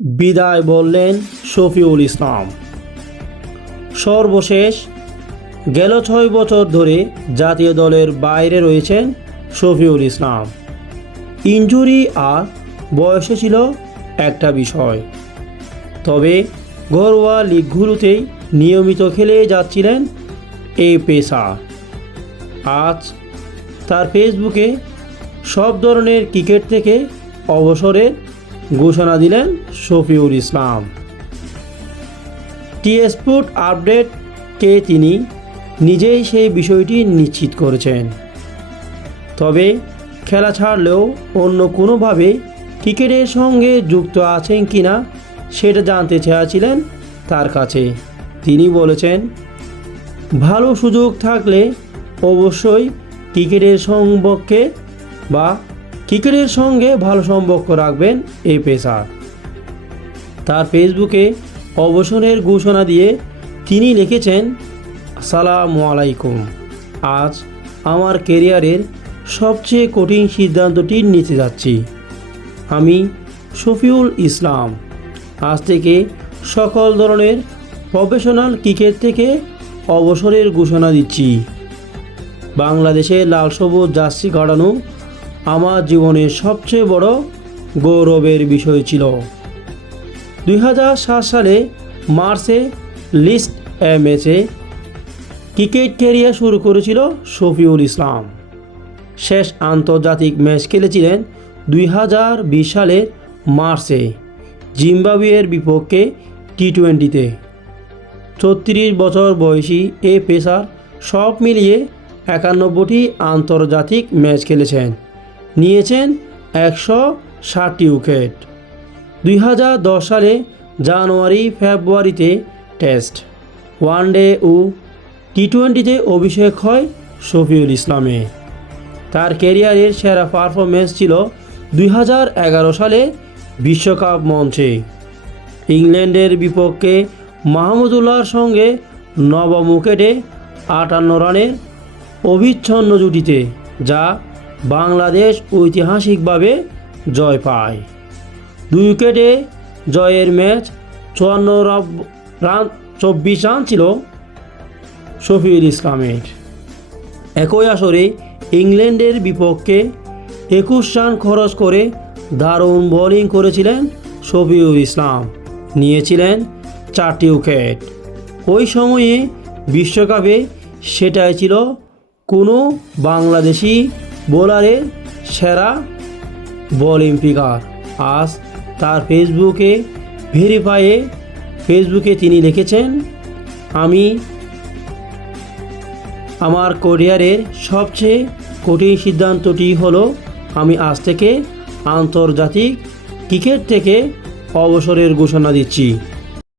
বিদায় বললেন শফিউল ইসলাম। সর্বশেষ গেল ৬ বছর ধরে জাতীয় দলের বাইরে রয়েছেন শফিউল ইসলাম। ইনজুরি আর বয়সে ছিল একটা বিষয়, তবে ঘরোয়া লিগগুলোতেই নিয়মিত খেলে যাচ্ছিলেন এই পেসার। আজ তার ফেসবুকে সব ধরনের ক্রিকেট থেকে অবসরের ঘোষণা দিলেন শফিউল ইসলাম। টি স্পোর্ট আপডেটকে তিনি নিজেই সেই বিষয়টি নিশ্চিত করেছেন। তবে খেলা ছাড়লেও অন্য কোনোভাবে ক্রিকেটের সঙ্গে যুক্ত আছেন কিনা সেটা জানতে চেয়েছিলেন তার কাছে। তিনি বলেছেন, ভালো সুযোগ থাকলে অবশ্যই ক্রিকেটের সঙ্গে ভালো সম্পর্ক রাখবেন এই পেসার। তার ফেসবুকে অবসরের ঘোষণা দিয়ে তিনি লিখেছেন, আসসালামু আলাইকুম। আজ আমার ক্যারিয়ারের সবচেয়ে কঠিন সিদ্ধান্তটি নিতে যাচ্ছি। আমি শফিউল ইসলাম আজ থেকে সকল ধরনের প্রফেশনাল ক্রিকেট থেকে অবসরের ঘোষণা দিচ্ছি। বাংলাদেশে লাল সবুজ জার্সি কাটানো আমার জীবনের সবচেয়ে বড় গৌরবের বিষয় ছিল। 2007 সালে মার্চে লিস্ট এ ম্যাচে ক্রিকেট ক্যারিয়ার শুরু করেছিল শফিউল ইসলাম। শেষ আন্তর্জাতিক ম্যাচ খেলেছিলেন 2020 সালের মার্চে জিম্বাবুয়ের বিপক্ষে টি-20-তে। 34 বছর বয়সী এই পেসার সব মিলিয়ে 91টি আন্তর্জাতিক ম্যাচ খেলেছেন, নিয়েছেন 160টি উইকেট। 2010 সালে জানুয়ারি-ফেব্রুয়ারিতে টেস্ট, ওয়ানডে ও টি-20-তে অভিষেক হয় শফিউল ইসলামের। তার ক্যারিয়ারের সেরা পারফরমেন্স ছিল 2011 সালে বিশ্বকাপ মঞ্চে ইংল্যান্ডের বিপক্ষে মাহমুদুল্লাহর সঙ্গে নবম উইকেটে 58 রানের অবিচ্ছিন্ন জুটিতে, যা বাংলাদেশ ঐতিহাসিকভাবে জয় পায়। 2 উইকেটে জয়ের ম্যাচ 24 রান ছিল শফিউল ইসলামের। একই আসরে ইংল্যান্ডের বিপক্ষে 21 রান খরচ করে দারুণ বোলিং করেছিলেন শফিউল ইসলাম, নিয়েছিলেন 4টি উইকেট। ওই সময়ে বিশ্বকাপে সেটাই ছিল কোনো বাংলাদেশি বোলারের সেরা বোলিং ফিগার। আজ তার ফেসবুকে তিনি লিখেছেন, আমার ক্যারিয়ারের সবচেয়ে কঠিন সিদ্ধান্তটি হলো আমি আজ থেকে আন্তর্জাতিক ক্রিকেট থেকে অবসরের ঘোষণা দিচ্ছি।